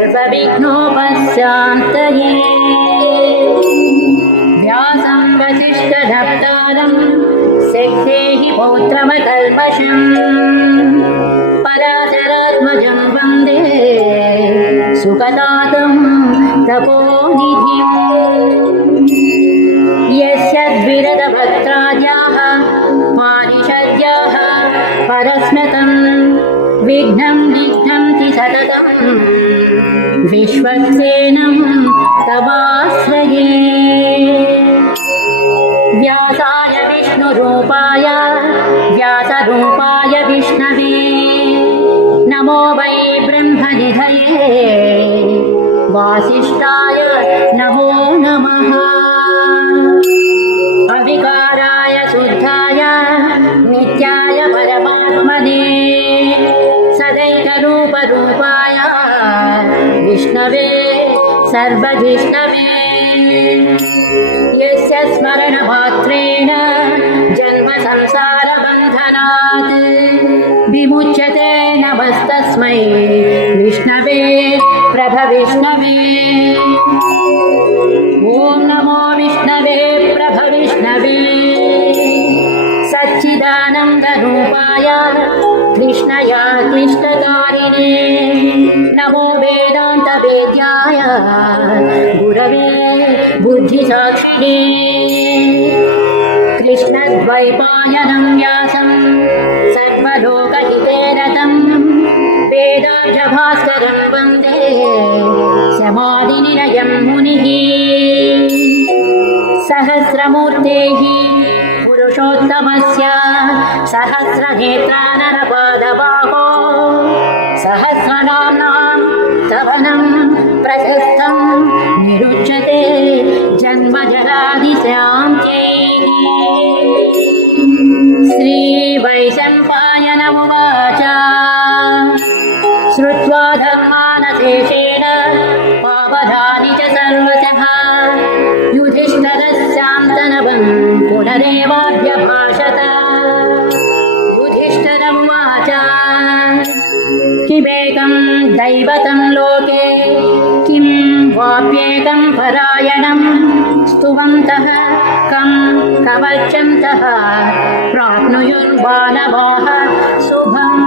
सर्वविघ्नोपशान्तये व्यासं वसिष्ठनप्तारं शक्तेः पौत्रमकल्मषम् पराशरात्मजं वन्दे सुखदातं तपोनिधिम् यस्यद्विरदभद्राद्याः पारिषद्याः परस्मतं विघ्नं निघ्नन्ति सततं विश्वक्सेनं तवाश्रये व्यासाय विष्णुरूपाय व्यासरूपाय विष्णवे नमो वै ब्रह्मनिधये वासिष्ठाय नमो नमः अविकाराय शुद्धाय नित्याय परमात्मने सदैकरूपरूपाय विष्णवे सर्वजिष्णवे यस्य स्मरणमात्रेण जन्मसंसारबन्धनात् विमुच्यते नमस्तस्मै विष्णवे प्रभविष्णवे ॐ नमो विष्णवे प्रभविष्णवे सच्चिदानन्दरूपाय कृष्णया कृष्णकारिणे नमो वेदान्तवेद्याय गुरवे बुद्धिसाक्षिणे कृष्णद्वैपायनं व्यासं सर्वलोकहिते रतं वेदार्थभास्करं वन्दे समाधिनिलयं मुनिः सहस्रमूर्तेः पुरुषोत्तमस्य सहस्रनेत्रा नरपादबाहो सहस्रनाम्नां स्तवनं प्रशस्तं निरुच्यते जन्मजरादिशान्त्यैः श्रीवैशम्पायन उवाच श्रुत्वा धर्मानशेषेण पावधानि च सर्वशः युधिष्ठिरस्यान्तनवं पुनरेवाभ्यभाषत युधिष्ठिरमुवाच किमेकं दैवतं लोके किं वाप्येकं परायणं स्तुवन्तः कं कवचन्तः प्राप्नुयुर्बालवाः शुभम्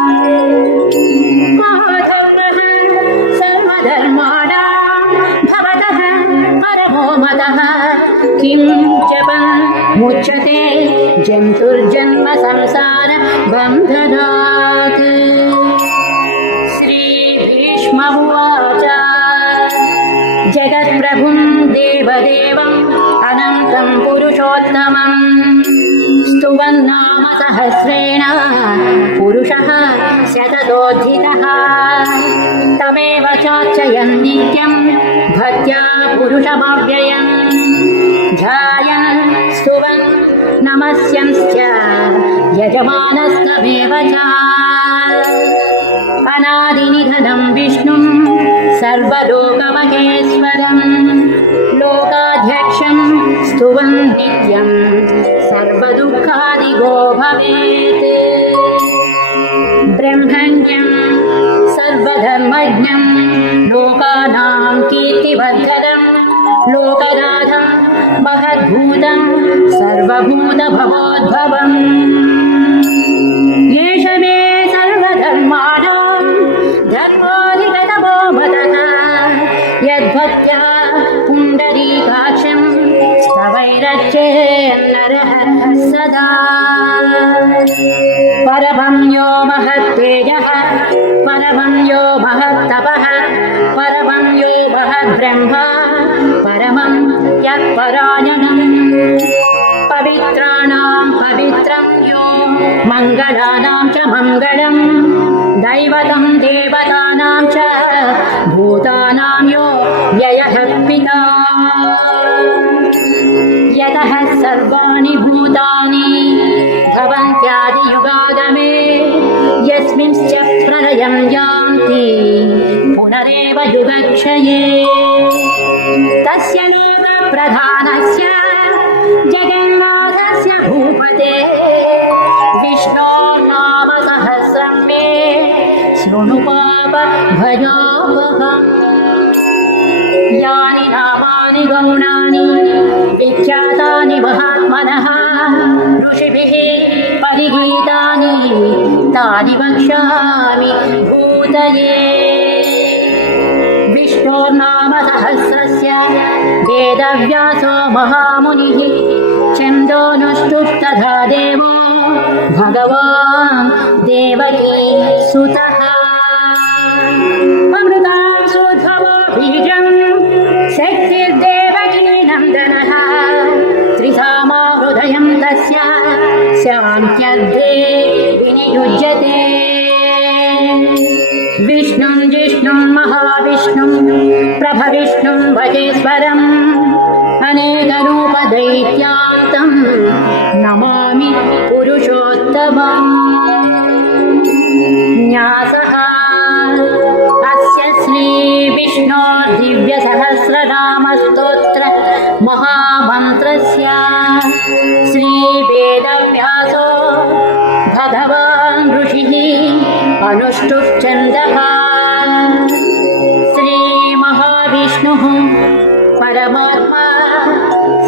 महाधर्मः सर्वधर्माणां भवतः परमो मतः किं जपं मुच्यते जन्तुर्जन्म संसार बन्धनात् श्रीभीष्म उवाच जगत्प्रभुं देवदेवम् अनन्तं पुरुषोत्तमं स्तुवन्नाम सहस्रेण पुरुषः शततोऽधिकः तमेव चार्चयन् नित्यं भक्त्या पुरुषमव्ययम् ध्यायन् स्तुवन् नमस्यंश्च यजमानस्तमेव च अनादिनिधनं विष्णुं सर्वलोकमहेश्वरं लोकाध्यक्षं स्तुवन् नित्यं सर्वदुःखादिगो भवेत् ब्रह्मण्यं सर्वधर्मज्ञं लोकानां कीर्तिवर्धनं लोकनाथं महद्भूतं सर्वभूतभवोद्भवम् येष मे सर्वधर्माणां धर्माधिगतमो मतः यद्भक्त्या पुण्डरीकाक्षं स्तवैरच्चेन्नरः सदा परमं यो महत्तेजः परमं यो महत्तपः परमं यो महद्ब्रह्मा परमं यत्परायणम् पवित्राणां पवित्रं यो मङ्गलानां च मङ्गलं दैवतं देवतानां च भूतानां यो व्ययः पिता यतः सर्वाणि भूतानि भवन्त्यादियुगागमे यस्मिंश्च प्रलयं यान्ति पुनरेव युगक्षये तस्य प्रधानस्य जगन्नाथस्य भूपते विष्णोर्नाम सहस्रं मे शृणु पाप भजो नमाम्यहम् यानि नामानि गौणानि विख्यातानि महात्मनः ऋषिभिः परिगीतानि तानि वक्ष्यामि भूतये विष्णोर्नाम सहस्रस्य वेदव्यासो महामुनिः छन्दोनुष्टुप्तधा देवो भगवान् देवकी सुतः अमृतांशोद्भवो बीजं शक्तिर्देवकी नन्दनः त्रिसामा हृदयं तस्य शान्त्यर्थे विनियुज्यते विष्णुं जिष्णुं महाविष्णुं प्रभविष्णुं वजेश्वरम् अनेकरूपदैत्यान्तं नमामि पुरुषोत्तमम् न्यासः अस्य श्रीविष्णो दिव्यसहस्रनामस्तोत्र महामन्त्रस्य श्रीवेदव्यासो भगवान् ऋषिः अनुष्टुप्छन्दः श्रीमहाविष्णुः परमात्मा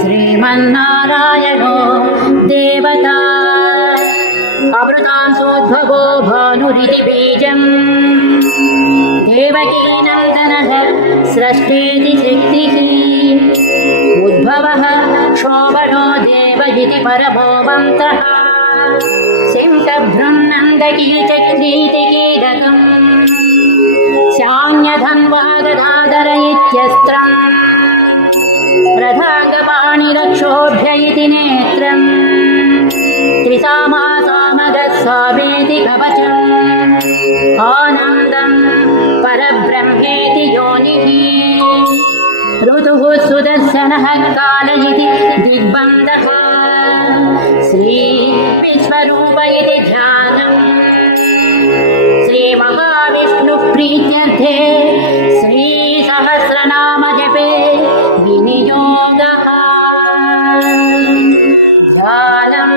श्रीमन्नारायणो देवता अमृतांशोद्भवो भानुरिति बीजम् देवकीनन्दनः स्रष्टेति शक्तिः उद्भवः शोभनो देव इति परमो मन्त्रः सिंहभृन्नन्दकीचक्रीति कीलकम् शान्यधन्वागदाधर इत्यस्त्रम् प्रधागपाणिरक्षोभ्य इति नेत्रम् त्रिसामासामगस्वामेति कवचम् आनन्दं परब्रह्मेति योनिः ऋतुः सुदर्शनः काल इति दिग्बन्धः श्रीविश्वरूप इति ध्यानम् श्रीमहाविष्णुप्रीत्यर्थे श्रीसहस्रनामजपे विनियोगः ध्यानम्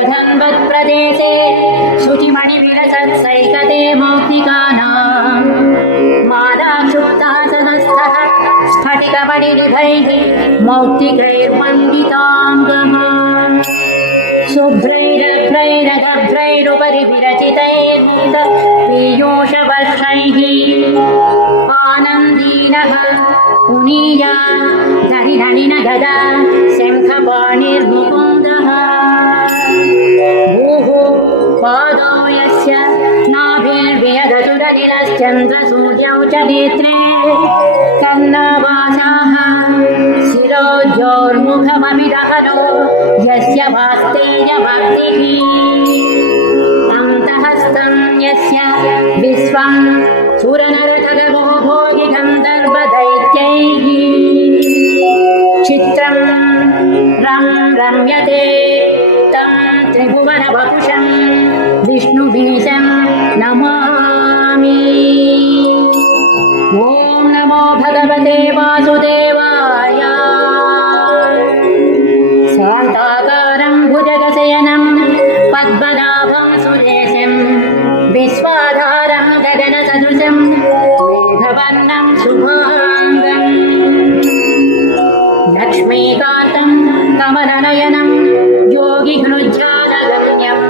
क्षीरोधन्वत्प्रदेशे शुचिमणिविलसत्सैकते मौक्तिकानां मालाक्षुप्तासनस्थः स्फटिकमणिनिभैः मौक्तिकैर्मण्डिताङ्गः शुभ्रैरभ्रैरगभ्रैरुपरि विरचितैर्मुक्तपीयूषवर्षैः आनन्दीनः पुनीया धरिधनिन गदा शङ्खपाणिर्मुकुन्दः भूः पादौ यस्य नाभिर्वियदतुरनिलश्चन्द्रसूर्यौ च नेत्रे कर्णवासाः शिरोद्योर्मुखममिदहरो यस्य वास्तेयभक्तिः अन्तःस्थं यस्य विश्वं सुरनरखगो भोगिगन्धर्वदैत्यैः चित्रं रम्यते तं त्रिभुवनवपुषं विष्णुबीजं नमामि ॐ नमो भगवते वासुदेवाय शान्ताकारं भुजगशयनं पद्मनाभं सुरेशं विश्वाधारं गगनसदृशं मेघवर्णं शुभाङ्गम् लक्ष्मीकान्तं कमलनयनं योगिहृज्यालगम्यं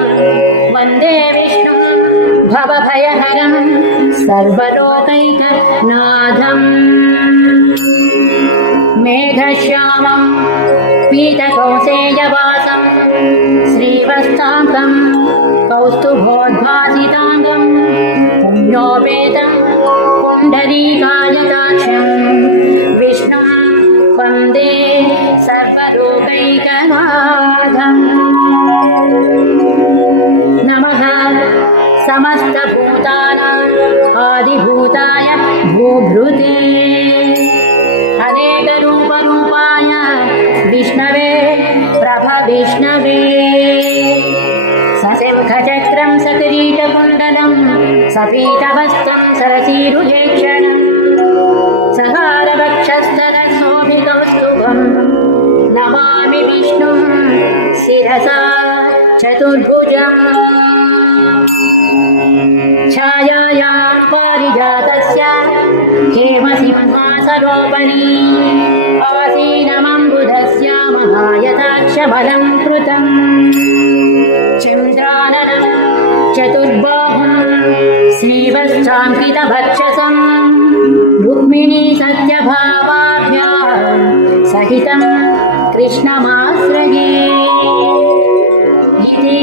वन्दे विष्णुं भवभयहरं सर्वलोकैकनाथम् मेघश्यामं पीतकौसेयवासं श्रीवस्ताङ्गं कौस्तुभोद्भासिताङ्गं पुण्योपेतं पुण्डरीकायताक्षं विष्णुं वन्दे सर्वलोकैकनाथम् नमः समस्तभूतानाम् आदिभूताय भूभृते अनेकरूपरूपाय विष्णवे प्रभविष्णवे सशङ्खचक्रं सकिरीटकुण्डलं सपीतवस्त्रं सरसीरुहेक्षणम् सहारवक्षस्थलशोभिकौस्तुभं नमामि विष्णुं शिरसा चतुर्भुजम् छाया सुधाया पारिजातस्य हेमसिंहासरोपरि आसीनमम्बुधस्य महायताक्षबलं कृतम् चन्द्राननं चतुर्बाहुं श्रीवत्साङ्कितभक्षसं रुक्मिणी सत्यभामाभ्यां सहितं कृष्णमाश्रये इति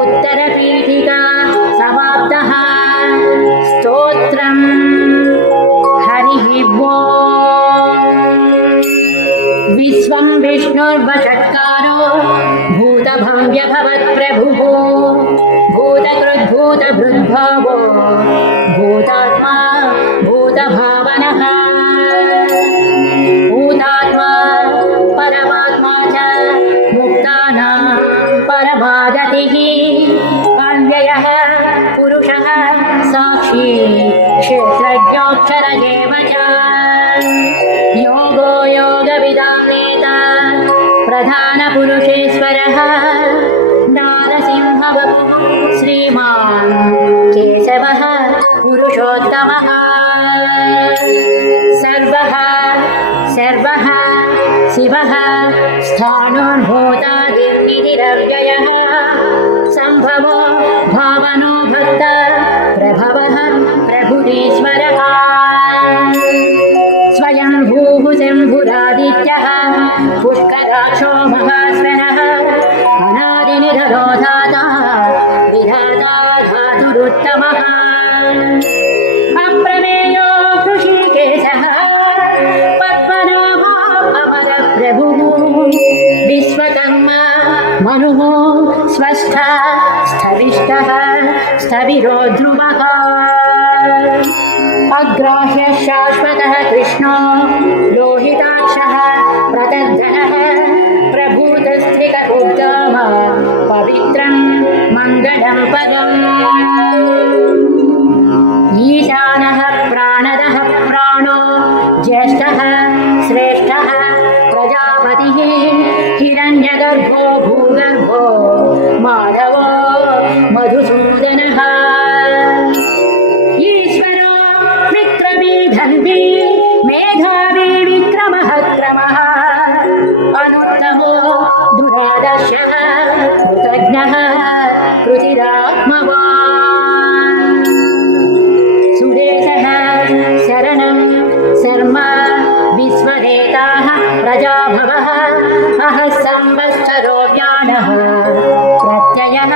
उत्तरपीठिका समाप्तः स्तोत्रम् हरिः ओम् विश्वं विष्णुर्वषट्कारो भूतभव्यभवत्प्रभुः भूतकृद्भूतभृद्भावो भूतात्मा भूतभावनः भूतात्मा परमात्मा च मुक्तानां परमागतिः अव्ययः पुरुषः साक्षी क्षेत्रज्ञोऽक्षर एव च योगो योगविदामेत प्रधानपुरुषेश्वरः नारसिंहवपुः श्रीमान् केशवः पुरुषोत्तमः सर्वः शिवः स्थाणुर्भूतादिर्निधिरव्ययः सम्भवो भावनो भक्त प्रभवः प्रभुरीश्वरः स्वयंभूः शम्भुरादित्यः पुष्कराक्षो महास्वनः अनादिनिधनो धाता विधाता धातुरुत्तमः अप्रमेयो ऋषिकेशः पद्मनाभो अमरप्रभुः विश्वकर्मा मनुः स्वस्था स्थविष्टः स्थविरो ध्रुवः अग्राह्य शाश्वतः कृष्णो लोहिताक्षः प्रदग्धः प्रभूतस्त्रिकउद्गम पवित्रं मङ्गलं पदम् ईशानः प्राणदः प्राणो ज्येष्ठः श्रेष्ठः प्रजापतिः हिरण्यगर्भो भूगर्भो माधवो मधुसूदनः ईश्वरो विक्रमी धन्वी मेधावी विक्रमः क्रमः अनुत्तमो दुरादर्शः कृतज्ञः कृतिरात्मवान् सुरेशः शरणं शर्म विश्वनेताः प्रजाभवः अहः संवत्सरो ज्ञानः प्रत्ययः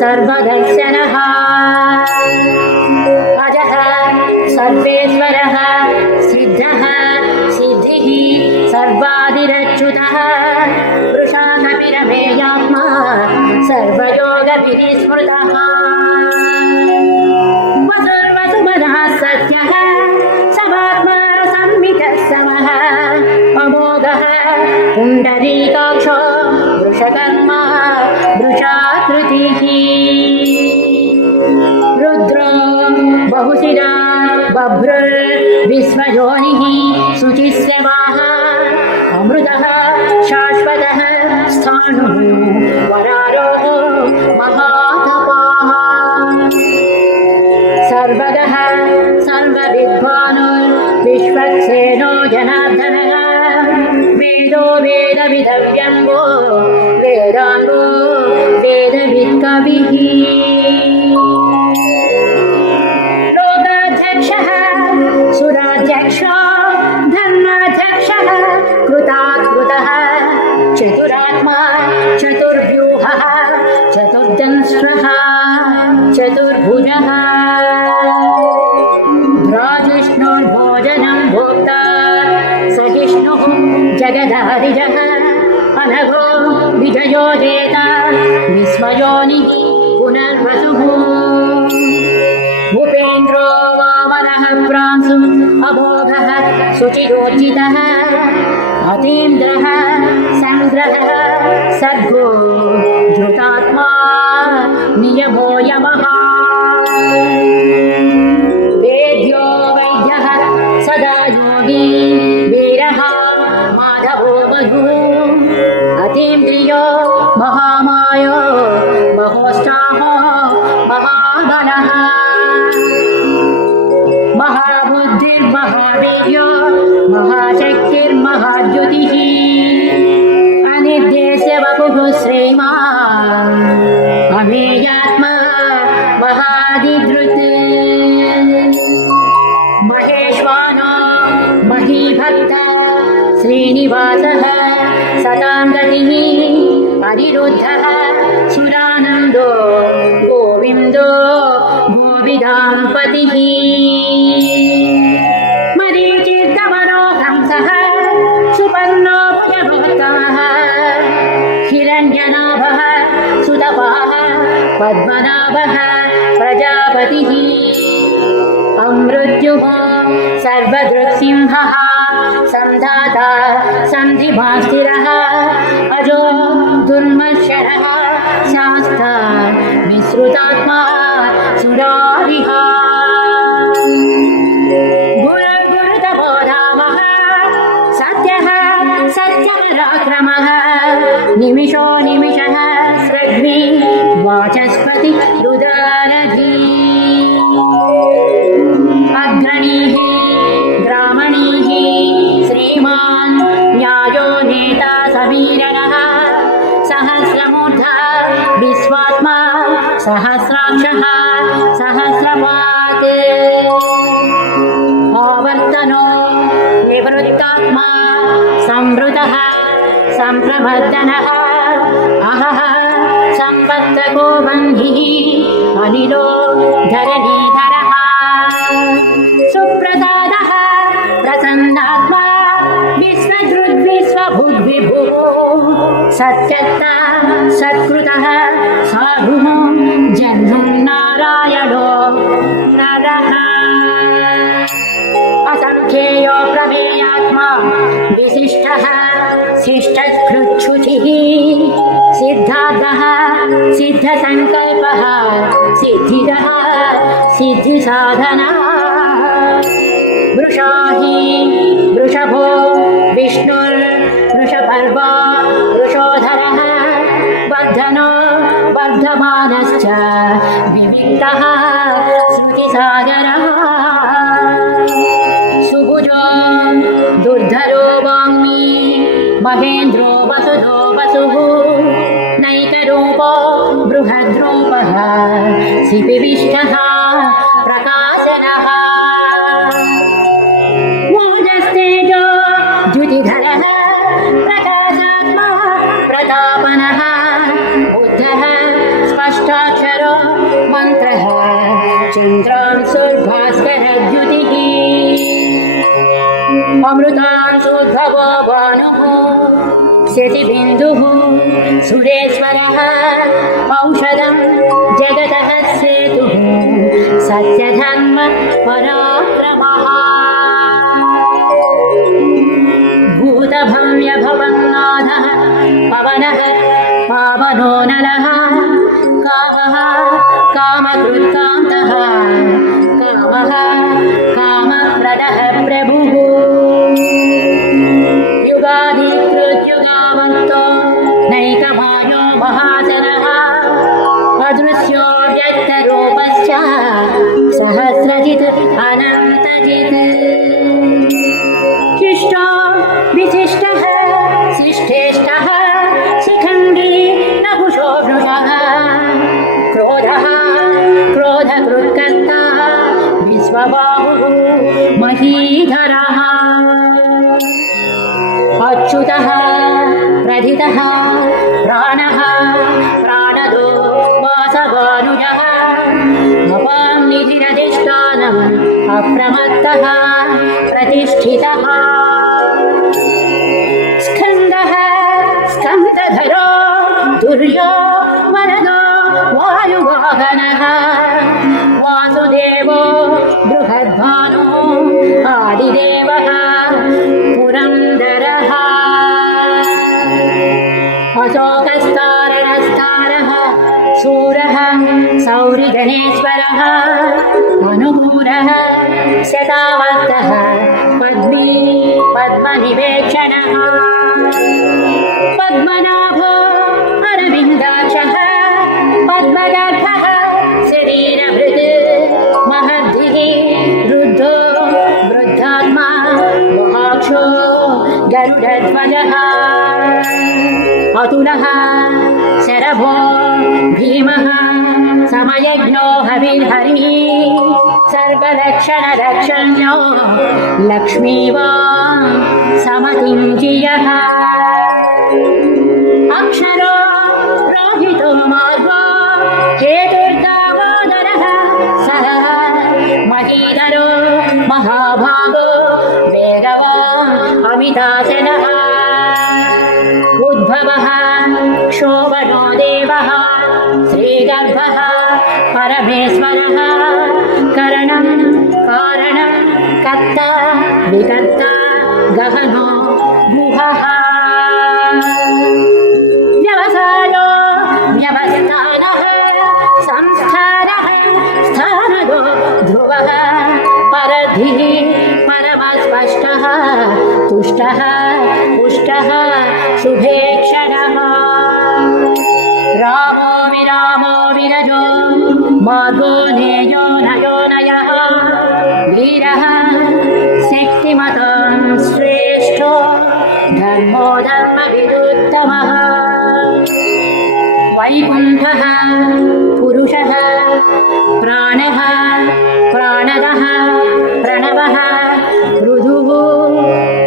सर्वदर्शनः अजः सर्वेश्वरः सिद्धः सिद्धिः सर्वादिरच्युतः वृषाकपिरमेयात्मा सर्वयोगविस्मृतः सर्वसुमनः सत्यः समात्मा संवितः समः अमोघः पुण्डरीकाक्षो वृषकर्मा वृषाकृतिः रुद्रो बहुशिरा बभ्रुर्विश्वयोनिः शुचिस्यवाः अमृतः शाश्वतः स्थाणुः वरारोः महातपाः सर्वगः सर्वविद्वानुर्विश्वक्सेनो जनार्दनः वेदो वेदविदव्यङ्गो वेदाङ्गो वेदवित्कविः लोकाध्यक्षः सुराध्यक्षो धर्माध्यक्षः कृतात्कृतः चतुरात्मा चतुर्व्यूहः चतुर्दंश्रः चतुर्भुजः भ्राजिष्णुर्भोजनं भोक्ता सहिष्णुः जगदादिजः अनघो विजयो जेता विश्वयोनिः पुनर्वसुः भूपेन्द्रो वामनः प्रांशु अभोगः शुचिरोचितः अतीन्द्रः सङ्ग्रहः सद्गो धृतात्मा नियमो यमः वेद्यो वैद्यः सदा योगी वीरः माधवो मधुः अतीन्द्रियो महामायो महोत्साहो महाबलः प्रभाद्युतिः अनिर्देश्य वपुः श्रीमान् अमेयात्मा महादिधृत् महेश्वानो महीभक्त श्रीनिवासः सतां गतिः अनिरुद्धः सुरानन्दो गोविन्दो गोविदाम्पतिः मरीचिर्गमनो हंसः सुपर्णो भुजभक्तः हिरण्यनाभः सुतपाः पद्मनाभः प्रजापतिः अमृत्युः सर्वदृक्सिंहः सन्धाता सन्धिभास्तिरः अजो दुर्मर्षणः शास्ता विश्रुतात्मा सुरारिः गुरुतपोधामः सत्यः सत्यपराक्रमः निमिषो निमिषः स्रग्नि वाचस्पति रुद्रनधी अग्रणीः ग्रामणीः श्रीमान् न्यायो नेता समीरणः सहस्रमूर्धा विश्वात्मा सहस्राक्षः सहस्रपात् आवर्तनो निवृत्तात्मा संवृतः सम्प्रवर्धनः अहः संवर्तको बन्धिः अनिलो धरणीधरः सुप्रसादः प्रसन्नात्मा विश्वभुग्विभुः सत्यता सत्कृतः साधुः जह्नुं नारायणो नरः असंख्येयो प्रमेयात्मा विशिष्टः शिष्टकृच्छुचिः सिद्धार्थः सिद्धसङ्कल्पः सिद्धिदः सिद्धिसाधनः वृषाहि वृषभो विष्णुर्वृषपर्वा वृषोधरः वर्धनो वर्धमानश्च विविक्तः श्रुतिसागरः सुभुजो दुर्धरो वाङ्मी महेन्द्रो वसुधो वसुः नैकरूपो बृहद्रूपः सिपिविष्टः प्रकाशनः ओजस्तेजो द्युतिधरः प्रकाशात्मा प्रतापनः बुद्धः स्पष्टाक्षरो मन्त्रः चन्द्रांशुर्भास्करद्युतिः अमृतांशुद्भवो भानुः शशिबिन्दुः सुरेश्वरः औषधं जगतः सेतुः सत्यधर्म पराक्रमः भूतभव्यभवन्नाथः पवनः पावनो नरः कामः कामकृत्कान्तः कामः कामप्रदः प्रभुः युगादिकृत्युगावन्तो नैकमानो महासनः अदृश्यो व्यक्तरूपश्च सहस्रजित् अनन्तजित् शिष्टो विशिष्टः शिष्टेष्टः शिखण्डी नहुषो वृषः क्रोधः क्रोधकृत्कर्ता विश्वबाहुः महीधरः अच्युतः प्रथितः प्राणः प्राणदो वासवानुजः अपां निधिरधिष्ठानम् अप्रमत्तः प्रतिष्ठितः स्कन्दः स्कन्दधरो तुर्यो वरदो वायुवाहनः वासुदेवो बृहद्भानुः आदिदेवः पुरन्दरः अशोकस्तारणस्तारः शूरः सौरिगणेश्वरः अनुकूलः शतावर्तः पद्मी पद्मनिवेक्षणः पद्मनाभो अरविन्दाक्षः पद्मगर्भः शरीरभृत् महद्भिः रुद्धो वृद्धात्मा महाक्षो गरुडः शरभो भीमः समयज्ञो हविर्हरिः सर्वलक्षणरक्षण्यो लक्ष्मीवान् समतिञ्जियः अक्षरो रोहितो मार्गो हेतुर्दामोदरः सः महीधरो महाभागो वेगवान् अमितासनः उद्भवः क्षोभनो देवः श्रीगर्भः परमेश्वरः करणं कारणं कर्ता विकर्ता गहनो गुहः व्यवसायो व्यवस्थानः संस्थानः स्थानदो ध्रुवः परधिः परमस्पष्टः तुष्टः पुष्टः शुभेक्षणः रामो विरामो विरजो मार्गो नेयो नयो नयः वीरः शक्तिमतां श्रेष्ठो धर्मो धर्मविदुत्तमः वैकुण्ठः पुरुषः प्राणः प्राणदः प्रणवः मृदुः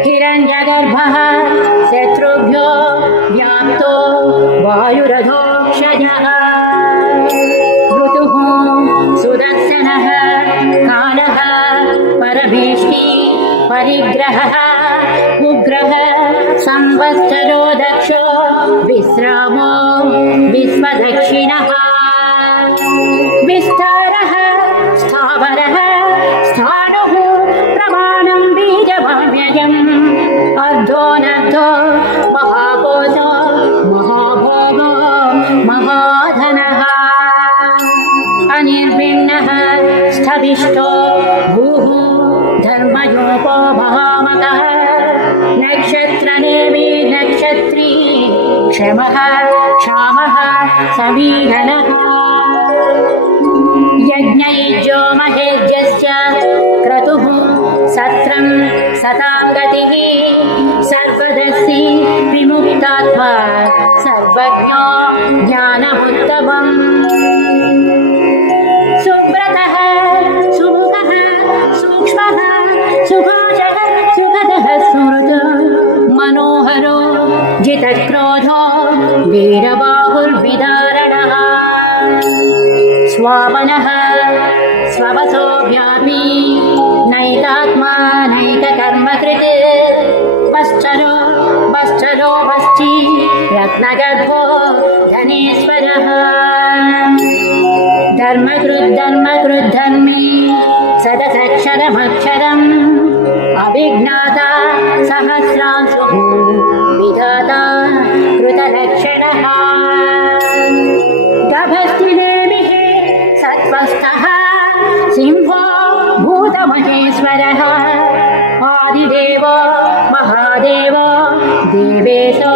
हिरण्यगर्भः शत्रुभ्यो व्याप्तो वायुरधोक्षजः ऋतुः सुदर्शनः कालः परमेष्टि परिग्रहः उग्रः संवत्सरो दक्षो विश्रामो विश्वदक्षिणः विस्तारः स्थावरः स्थाणुः प्रमाणं बीजभाव्ययम् अर्धोऽनर्धो महाकोशो महाभोगो महाधनः अनिर्विण्णः स्थविष्टो भूः धर्मयोगो महामतः नक्षत्रनेमि नक्षत्री क्षमः क्षामः समीहनः यज्ञयुजो महेज्यश्च क्रतुः सत्रं सतां गतिः सर्वदस्ति विमुक्तात्मा सर्वज्ञो ज्ञानमुत्तमम् सुव्रतः सुमुखः सूक्ष्मः सुभाषः सुगतः सुहृदः मनोहरो जितक्रोधो वीरबाहुर्विदारणः स्वापनः स्ववसो व्यापी नैतात्मा नैतकर्मकृत् पश्चरो वश्ची रत्नगर्भो धनेश्वरः धर्मकृद्धर्मी सदसक्षरमक्षरम् अभिज्ञाता सहस्रांशुः विधाता कृतलक्षणः गभस्तिनेमिः सत्त्वस्थः सिंहो भूतमहेश्वरः आदिदेवो महादेवो देवेशो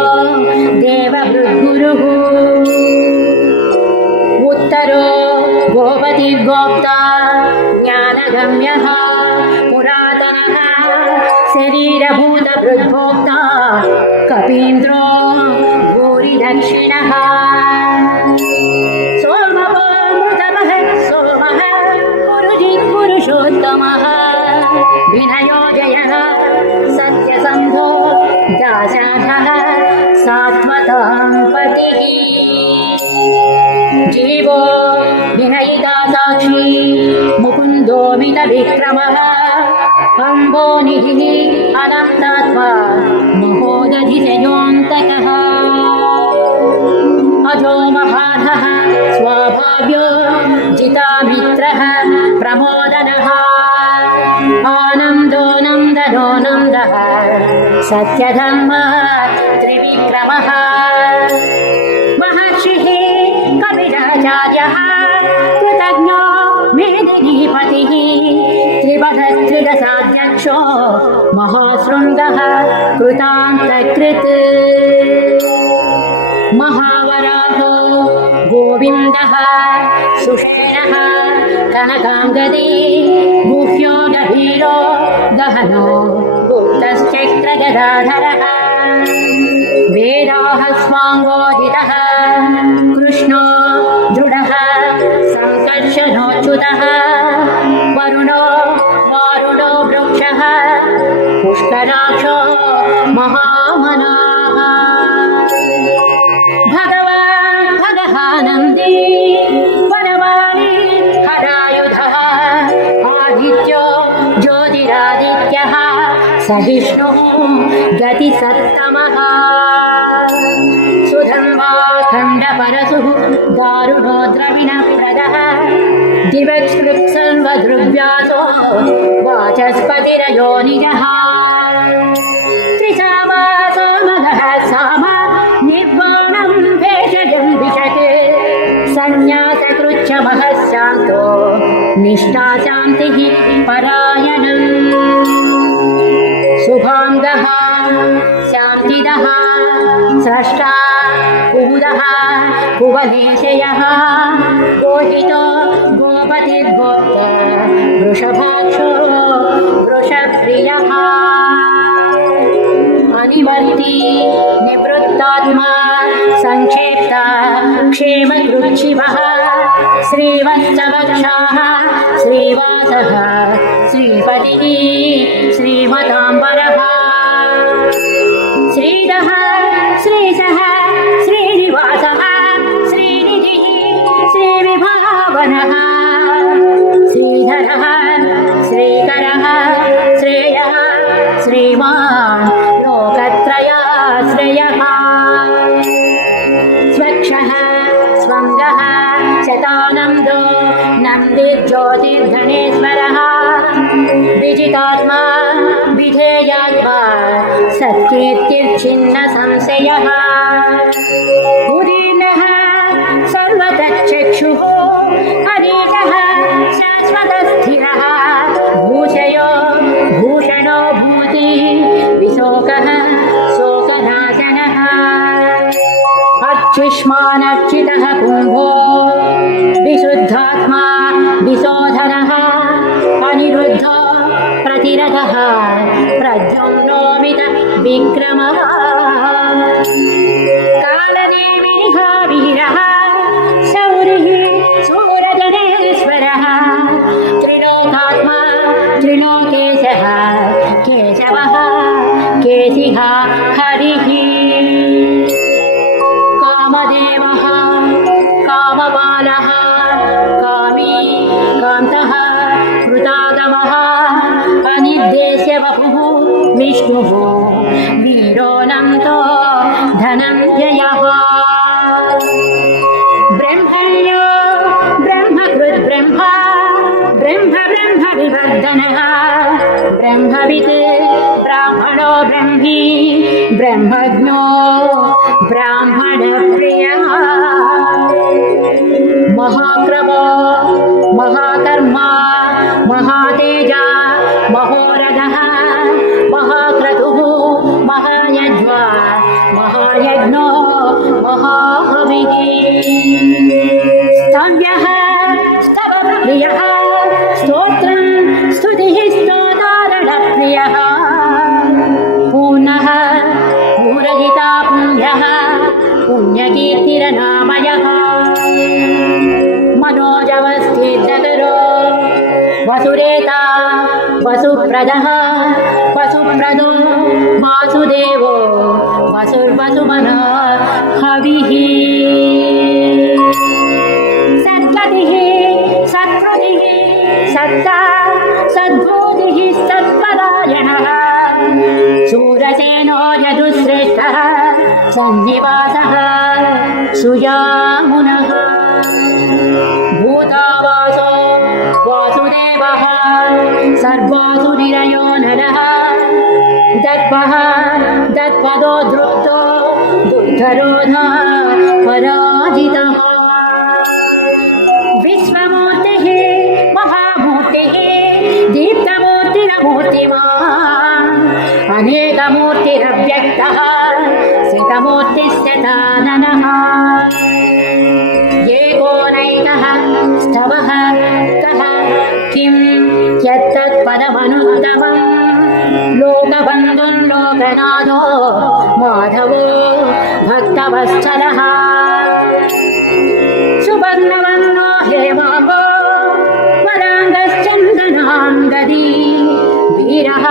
देवभृद्गुरुः उत्तरो गोपतिर्गोप्ता ज्ञानगम्यः पुरातनः शरीरभूतभृद्भोक्ता कपीन्द्रो भूरिदक्षिणः सोमवो मृतमः सोमः पुरुषोत्तमः विनयो जयः सत्यसन्धो दाशः सात्वतां पतिः जीवो विनयिता साक्षी मुकुन्दोमितविक्रमः अम्बोनिधिः अनन्तात्मा महोदधिशयोऽन्तकः अजो महाधः स्वाभाव्यो जितामित्रः प्रमोदनः आनन्दो नन्दनो नन्दः सत्यधर्मः त्रिविक्रमः महर्षिः कपिलाचार्यः कृतज्ञो मेदिनीपतिः त्रिपथत्रिदशाध्यक्षो महाशृङ्गः कृतान्तकृत् महावराहो गोविन्दः सुषेणः कनकाङ्गदी गुह्यो गभीरो गहनो गुप्तश्चक्रगदाधरः वेदाः स्वाङ्गोदितः पुष्कराक्षो महामनाः भगवान् भगहानन्दी वनवाली हरायुधः आदित्यो ज्योतिरादित्यः सहिष्णुः गतिसत्तमः सुधन्वा खण्डपरशुः दारुणो द्रविणप्रदः दिवत्सृक्सर्वदृव्यासो वाचस्पतिरयोनिजः त्रिसावासोमगः साम निर्वाणं भेषजं विशत् सन्न्यासकृच्छमः शान्तो निष्ठा शान्तिः परायणम् शुभाङ्गः शान्तिदः स्रष्टा कुमुदः कुवलेशयः गोहितो गोपतिर्गोप्त वृषभाक्षो वृषप्रियः अनिवर्ती निवृत्तात्मा संक्षेप्ता क्षेमकृच्छिवः श्रीवत्सवक्षाः श्रीवासः श्रीपतिः श्रीमताम्बरः श्रीधः श्रीशः श्रीनिवासः श्रीनिधिः श्रीविभावनः श्रीधरः श्रीकरः श्रेयः श्रीमान् लोकत्रयाश्रयः स्वक्षः स्वङ्गः शतानन्दो नन्दिज्योतिर्धनेश्वरः विजितात्मा विधेयात्मा सत्कीर्तिर्छिन्न संशयः उदीर्णः सर्वतच्चक्षुः हरीशः शाश्वतस्थिरः भूषयो भूषणो भूति विशोकः शोकनाशनः अच्युष्मानर्चितः कुम्भो विशुद्धात्मा विशोधनः अनिरुद्धो प्रतिरथः प्रद्युम्नोमित विक्रमः कालनेमिः वीरः शौरिः सूरजनेश्वरः त्रिलोकात्मा त्रिलोकेशः केशवः केशिः हरिः कामदेवः कामबालः कामी कान्तः कृतागमः अनिर्देश्यवपुः विष्णुः वीरोऽनन्तो धनञ्जयः ब्रह्मण्यो ब्रह्मकृत् ब्रह्मा ब्रह्म ब्रह्म विवर्धनः ब्रह्मवित् ब्राह्मणो ब्रह्मी ब्रह्मज्ञो ब्राह्मणप्रियः महाक्रमो महाकर्मा महातेजा महोरगः महाक्रतुः महायज्वा महायज्ञो महाहविः स्तव्यः स्तवप्रियः स्तोत्रं स्तुतिः स्तोतारणप्रियः पूर्णः पूरजिता पुण्यः पुण्यकीर्तिरनामयः मनोजवस्थितकरो वसुरेता वसुप्रदः वसुप्रदो वासुदेवो वसुर्वसुमनः हविः सद्गतिः सत्कृतिः सत्ता सद्भूतिः सत्परायणः शूरसेनो यदुश्रेष्ठः सन्निवासः सुयामुनः भूतावासो वासुदेवः सर्वासुनिरयो नरः दत्पः दत्पदो दृप्तो दुःखरोधः पराजितः विश्वमूर्तिः महामूर्तिः दीप्तमूर्तिरमूर्तिमान् अनेकमूर्तिरव्यक्तः सितमूर्तिश्चताननः एकोनैकः स्तवः कः किं यत्तत्पदमनुत्तमम् लोकबन्धुं लोकनाथो माधवो भक्तवत्सलः सुवर्णवर्णो हेमाङ्गो वराङ्गश्चन्दनाङ्गदी वीरः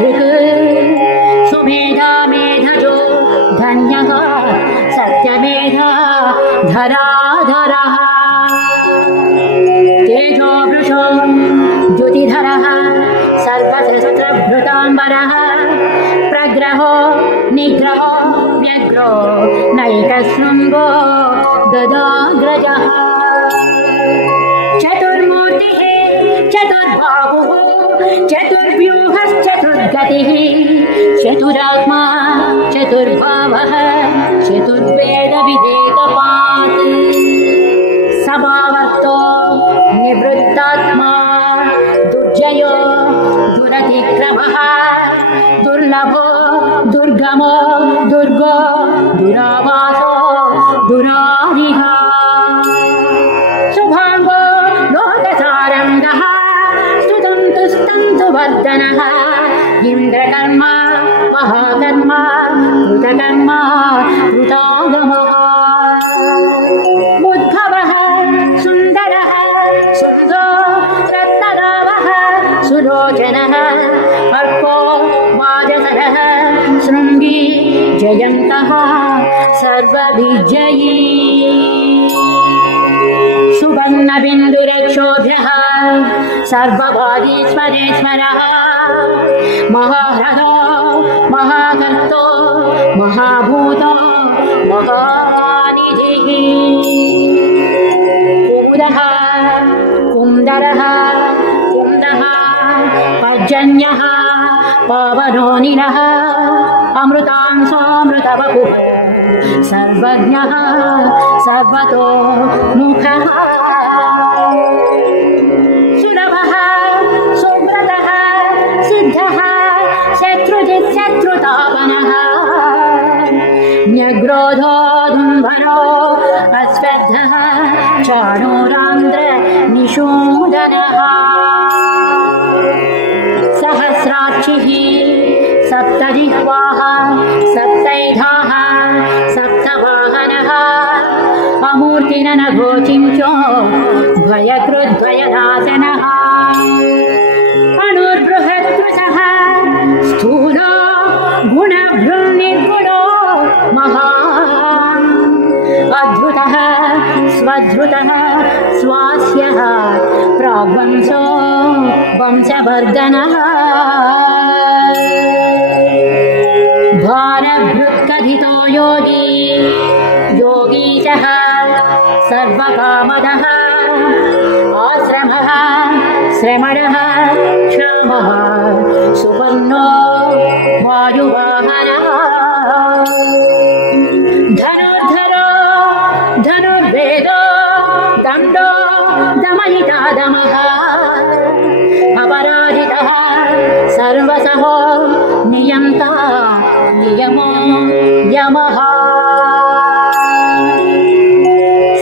धृक् सुमेधा मेधजो धन्यः सत्यमेधा धराधरः तेजो वृषो द्युतिधरः सर्वशस्त्रभृताम्बरः प्रग्रहो निग्रहो व्यग्रो नैकशृङ्गो गदाग्रजः चतुर्मूर्तिः चतुर्बाहुः चतुर्व्यूहश्चतुर्गतिः चतुरात्मा चतुर्भावः चतुर्वेदविवेकपात् सभावर्तो निवृत्तात्मा दुर्जयो दुरतिक्रमः दुर्लभो दुर्गमो दुर्गो दुरावासो दुरारिः शुभाङ्गो लोकसारङ्गः स्तुतन्तुस्तन्तुवर्धनः इन्द्रकर्मा महाकर्मा कृतकर्मा कृतागमः उद्भवः सुन्दरः सुन्दो रत्नरावः सुलोचनः अर्को वाजसरः शृङ्गी जयन्तः सर्वविजयी सुवर्णबिन्दुरक्षोभ्यः सर्ववादीश्वरेश्वरः महाह्रदो महाकर्तो महाभूतो महानिधिः कुमुदः कुन्दरः कुन्दः पर्जन्यः पावनो निलः अमृतांसोऽमृतवपुः सर्वज्ञः सर्वतो मुखः सुलभः सुव्रतः सिद्धः शत्रुजित्शत्रुतापनः न्यग्रोधोदुम्भरो अश्वत्थः चाणूरान्ध्रनिषूदनः सहस्राक्षिः सप्तजिह्वाः सप्तैधाः सप्तवाहनः अमूर्तिननघोचिञ्चो भयकृद्भयनाशनः अणुर्बृहत्कृशः स्थूलो गुणभृन्निर्गुणो महान् अधृतः स्वधृतः स्वास्यः प्राग्वंशो वंशवर्धनः भारभृत्कथितो योगी योगीशः सर्वकामदः आश्रमः श्रमणः क्षामः सुवर्णो वायुवाहनः धनुर्धरो धनुर्वेदो दण्डो दमयिता दमः अपराजितः सर्वसहो नियन्ता नियमो यमः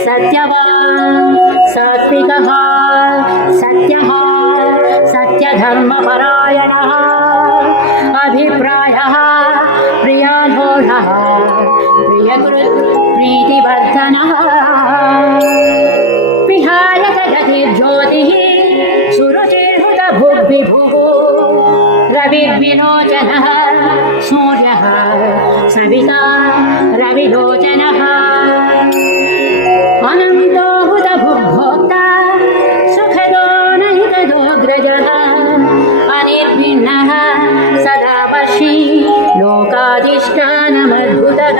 सत्यवान् सात्विकः सत्यः सत्यधर्मपरायणः अभिप्रायः प्रियाघोषः प्रियकृत् प्रीतिवर्धनः विहाय जगतिर्ज्योतिः सुरुचिर्हुतभुग्विभुः रविर्विलोचनः सूर्यः सविता रविलोचनः अनन्तो हुतभुग्भोक्ता सुखदो नहितदोऽग्रजः अनिर्भिन्नः सदा वर्षी लोकाधिष्ठानमद्भुतः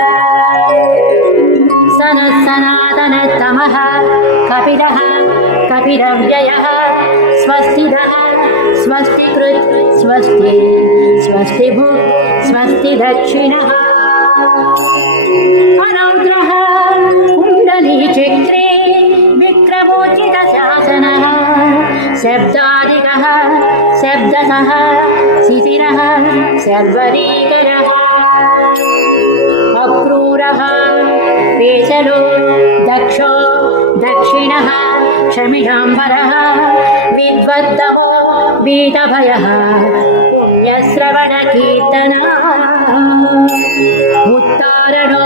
सनत्सनातनतमः कपिलः कपिलव्ययः स्वस्तिदः स्वस्तिकृत् स्वस्ति स्वस्तिभुक् स्वस्ति दक्षिणः अनौद्रः कुण्डलीचक्रे विक्रमोचितशासनः शब्दादिकः शब्दसः शिशिरः शर्वरीकरः अक्रूरः पेशलो दक्षो दक्षिणः शमिडाम्बरः विद्वद्दमो वीतभयः पुण्यश्रवणकीर्तनः उत्तारणो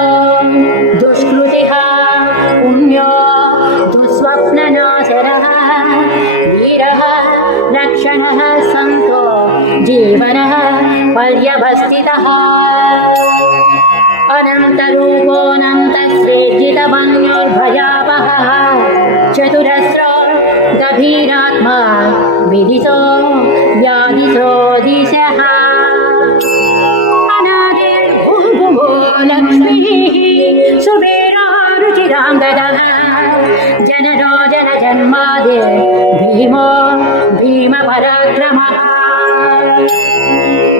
दुष्कृतिः पुण्यो दुःस्वप्ननाशनः वीरः रक्षणः सन्तो जीवनः पर्यवस्थितः अनन्तरूपोऽनन्तश्रेजितमन्योर्भयावहः चतुरस्रो गभीरात्मा विदितो व्याधितो दिशः अनादिर्भुवो लक्ष्मीः सुवीरा रुचिरां ददः जनरो जनजन्मादिर् भीमो भीमपराक्रमः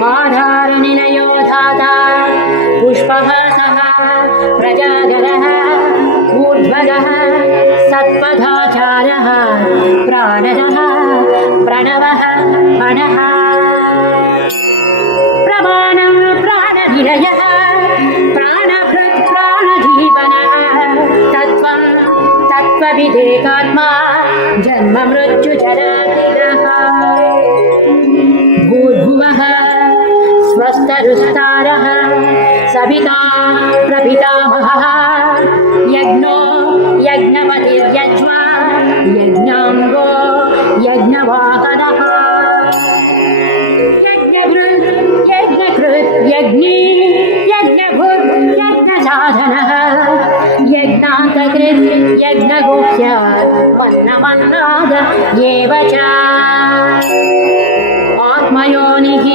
आधारनिलयो धाता पुष्पः सः प्रजागरः ऊर्ध्वगः सत्पथाचारः प्राणः प्रणवः फणः प्रमाणं प्राणनिलयः प्राणभृत् प्राणजीवनः तत्त्वं तत्त्वविदेकात्मा जन्ममृत्युजरातिरः भूर्भुवः स्वस्तरुस्तारः सविता प्रपितामहः यज्ञो यज्ञपतिर्यज्वा यज्ञाङ्गो यज्ञवाहनः यज्ञकृत् यज्ञी यज्ञभुर्यज्ञसाधनः यज्ञान्तकृत् यज्ञगुह्य अन्नमन्नाद एव च आत्मयोनिः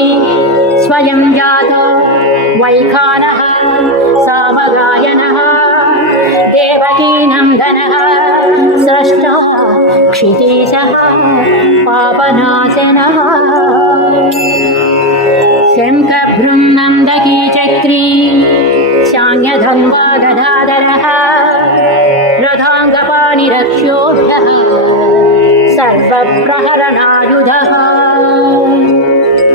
स्वयं जातो वैखानः सामगायनः देवकीनन्दनः स्रष्टा क्षितीशः पापनाशनः शङ्खभृङ्गन्दकी चक्री शाङ्गधम्बा गदाधरः रथाङ्गपाणिरक्षोभ्यः सर्वप्रहरणायुधः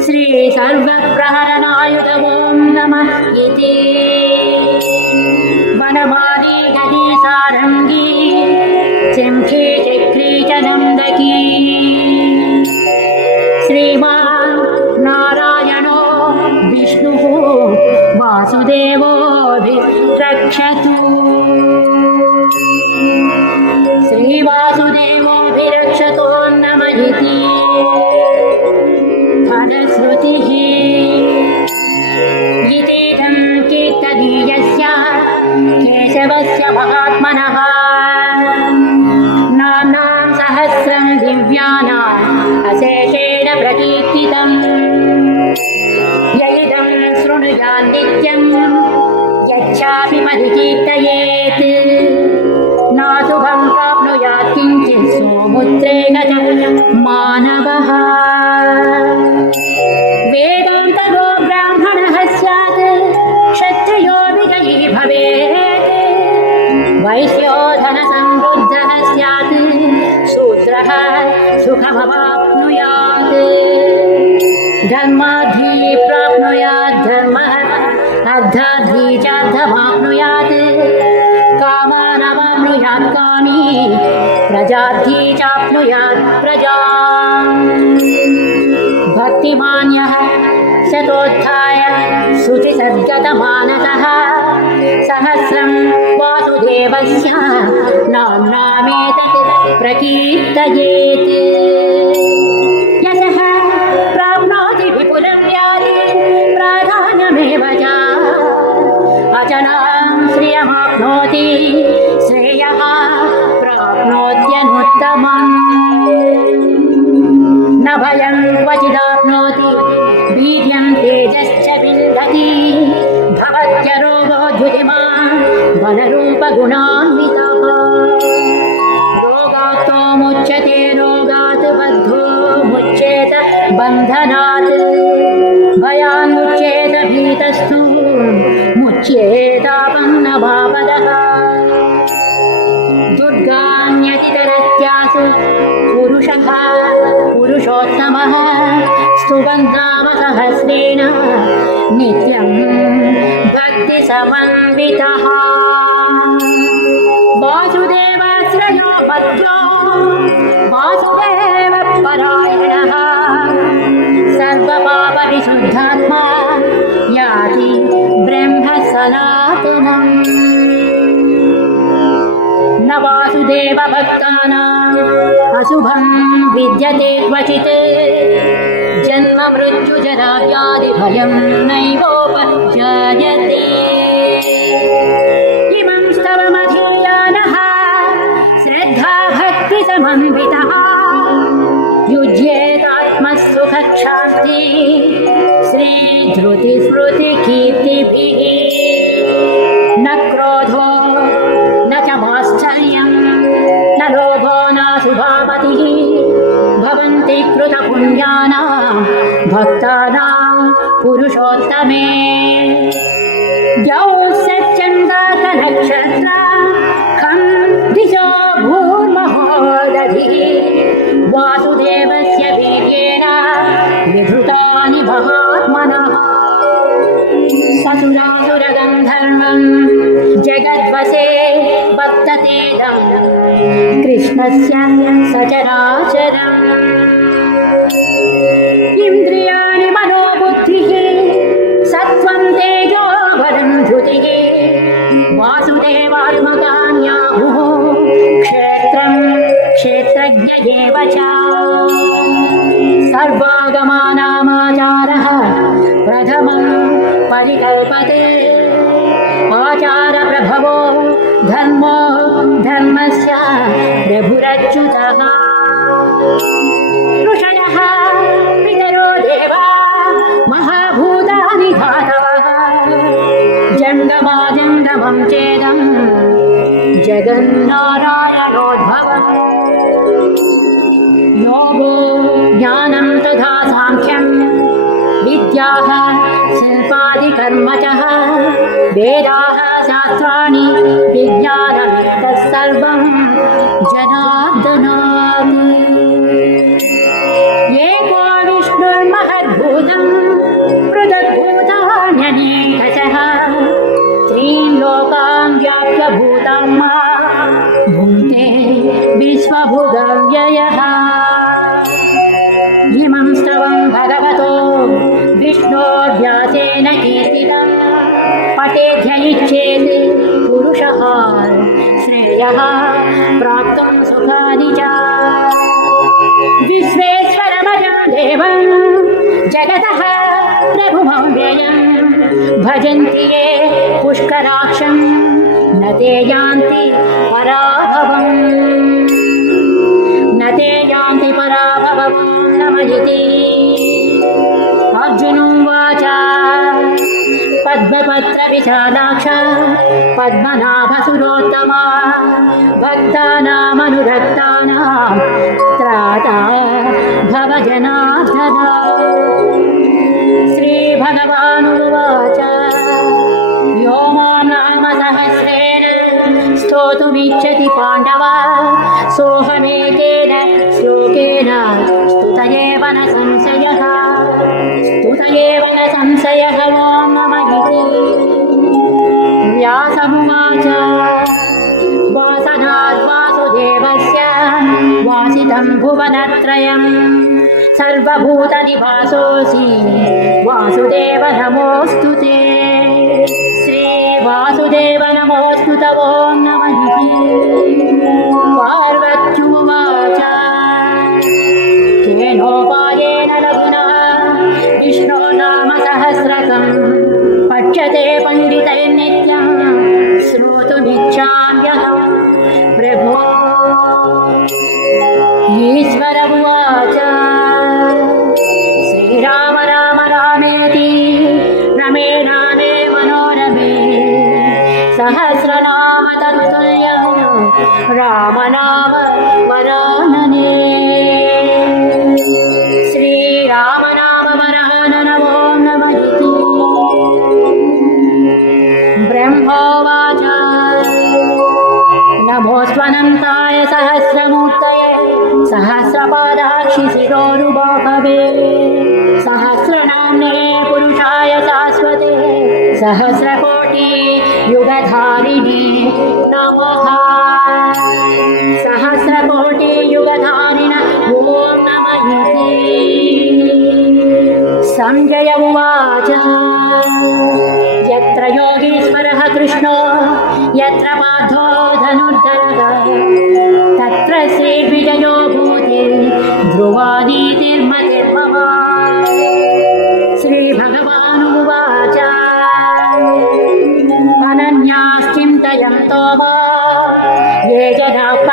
श्री सर्वप्रहरणायुध ॐ नमः इति वनमाली गदी सारङ्गी शङ्खे चक्री च नन्दकी श्रीमान् नारायणो विष्णुः वासुदेवोऽभिरक्षतु श्रीवासुदेवोऽभिरक्षतो नमः इति फलश्रुतिः इतीदं कीर्तनीयस्य केशवस्य महात्मनः नाम्नां सहस्रं दिव्यानाम् अशेषेण प्रकीर्तितम् यदिदं शृणुयात् नित्यं यच्चापि परिकीर्तयेत् नाशुभं प्राप्नुयात् किञ्चित् सोमुद्रेण च मानवः वेदान्तगो ब्राह्मणः स्यात् क्षत्रियो विजयी भवेत् वैश्यो धनसमृद्धः स्यात् शूद्रः सुखमवाप्नुयात् धर्माधी प्राप्नुयात् धर्मः अर्थाधी चार्थमाप्नुयात् कामानवाप्नुयात् कामी प्रजार्थी चाप्नुयात् प्रजाम् भक्तिमान्यः शतोत्थाय शुचिसद्गतमानसः सहस्रं वासुदेवस्य नाम्नामेतत् प्रकीर्तयेत् यशः प्राप्नोति विपुलं याति प्राधान्यमेव च अचलां श्रियमाप्नोति श्रेयः प्राप्नोत्यनुत्तमम् न भयं क्वचिदाप्नोति वीर्यं तेजश्च विन्दति भवत्यरोगो धुतिमान् वनरूपगुणान्वितः रोगात्तो मुच्यते रोगात् बद्धो मुच्येत बन्धनात् भयान्मुच्येत भीतस्तु मुच्येतापन्नभावदः दुर्गान्यतितरत्यासु पुरुषः पुरुषोत्तमः स्तुवन्नाम सहस्रेण नित्यं भक्तिसमन्वितः वासुदेवाश्रयो भद्रो वासुदेवपरायणः सर्वपापविशुद्धात्मा याति ब्रह्म सनातनम् न वासुदेव भक्तानाम् अशुभं विद्यते क्वचित् जन्म मृत्युजरा व्याधिभयं नैवोपजायते इमं स्तवमधियानः श्रद्धा भक्तिसमन्वितः युज्येतात्मसुखशान्ति श्रीधृतिस्मृतिकीर्तिभिः न क्रोधो न च माश्चर्यं न लोभो न शुभापतिः भवन्ति कृतपुण्यानां भक्तानां पुरुषोत्तमे द्यौ सच्चन्द्रातनक्षत्रा खं दिशो भूर्महोदधिः वासुदेवस्य वीर्येण विधृतानि महात्मनः ससुरासुरगन्धर्वं जगद्वसे वर्तते कृष्णस्य सचराचरम् इन्द्रियाणि मनोबुद्धिः सत्त्वं तेजो बलं धृतिः वासुदेवात्मकान्याहुः क्षेत्रं क्षेत्रज्ञ एव च सर्वागमानामाचारः प्रथमं परिकल्पते आचारप्रभवो धर्मो धर्मस्य प्रभुरच्युतः ऋषयः पितरो देवा महाभूतानि धातवः जङ्गमाजङ्गमं चेदं जगन्नारायणोद्भवम् योगो ज्ञानं तथा साङ्ख्यं विद्याः शिल्पादिकर्म च वेदाः शास्त्राणि विज्ञानं तत्सर्वं जनार्दनात् एको विष्णुर्महद्भूतं पृथग्भूतान्यनेकशः त्रीन् लोकान् व्याप्य भूतं भुङ्क्ते विश्वभुगव्ययः इमं स्तवं भगवतो विष्णोर्व्यासेन कीर्तितं पठेद्यनिच्छेत् पुरुषः श्रेयः प्राप्तुं सुखानि च विश्वेश्वरमयं देवं जगतः प्रभुमव्ययं भजन्ति ये पुष्कराक्षं न ते यान्ति पराभवम् न ते यान्ति पराभवम् नमयति अर्जुनोवाच पद्मपत्रविशालाक्ष पद्मनाभसुरोत्तमा भक्तानामनुरक्तानां त्राता भवजनार्दना श्रीभगवानुवाच यो मां नाम सहस्रेण स्तोतुमिच्छति पाण्डव सोऽहमेकेन श्लोकेन स्तुत एव न संशयः ॐ नमः इति व्यासमुवाच वासनात् वासुदेवस्य वासितं भुवनत्रयं सर्वभूतनिवासोऽसि वासुदेव नमोऽस्तु ते श्रीवासुदेव नमोऽस्तु ॐ नमः इति पार्वत्युवाच केनोपायेन लघुना विष्णो नाम सहस्रकं पठ्यते पण्डितैर्नित्यं श्रोतुमिच्छाम्यहं प्रभो ईश्वर उवाच श्रीराम राम रामेति रमे रामे मनोरमे सहस्रनाम तत्तुल्यं रामनाम वरानने श्रीरामनाम वरानन ॐ नमः इति ब्रह्मोवाच नमोऽस्त्वनन्ताय सहस्रमूर्तये सहस्रपादाक्षि शिरोरुबाहवे सहस्रनाम्ने पुरुषाय शाश्वते सहस्रकोटि युगधारिणे नमः सहस्रकोटि युगधारिण ॐ नमः इति संजय उवाच यत्र योगीश्वरः कृष्णो यत्र पार्थो धनुर्धरः तत्र श्रीविजयो भूति ध्रुवा नीतिर्मतिर्मम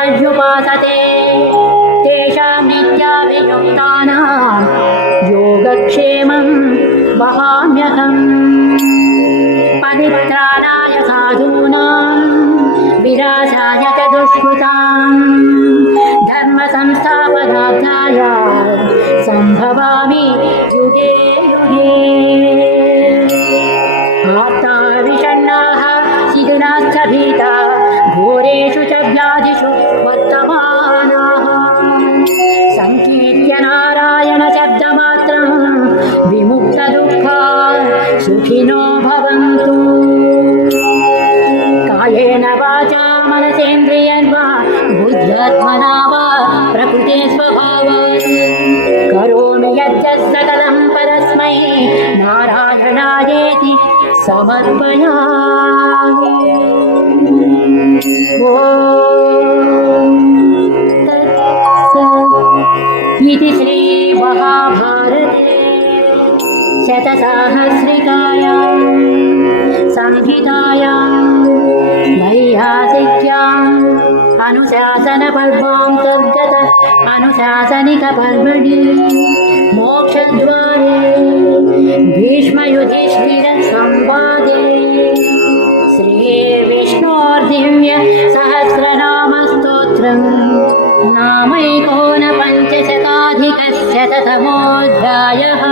पर्युपासते तेषां नित्याभियुक्तानां योगक्षेमं वहाम्यहम् परित्राणाय साधूनां विनाशाय च दुष्कृतां धर्मसंस्थापनार्थाय सम्भवामि युगे युगे आप्ता विषण्णाः शिथिलाश्च भीता घोरेषु च व्याधिषु वर्तमानाः सङ्कीर्त्य नारायणशब्दमात्रं विमुक्तदुःखा सुखिनो भवन्तु कायेन वाचा मनसेन्द्रियर्वा बुद्ध्यात्मना वा प्रकृते स्वभावात् करोमि यच्च सकलं परस्मै नारायणायेति समर्पयामि ॐ तत्सत् इति श्रीमहाभारते शतसाहस्रिकायां संहितायां नैयासिक्याम् अनुशासनपर्वान्तर्गत अनुशासनिकपर्वणि मोक्षद्वारे भीष्मयुधिष्ठिरसंवादे श्रीविष्णोर्दिव्य सहस्रनामस्तोत्रं नामैकोनपञ्चशताधिकशततमोऽध्यायः।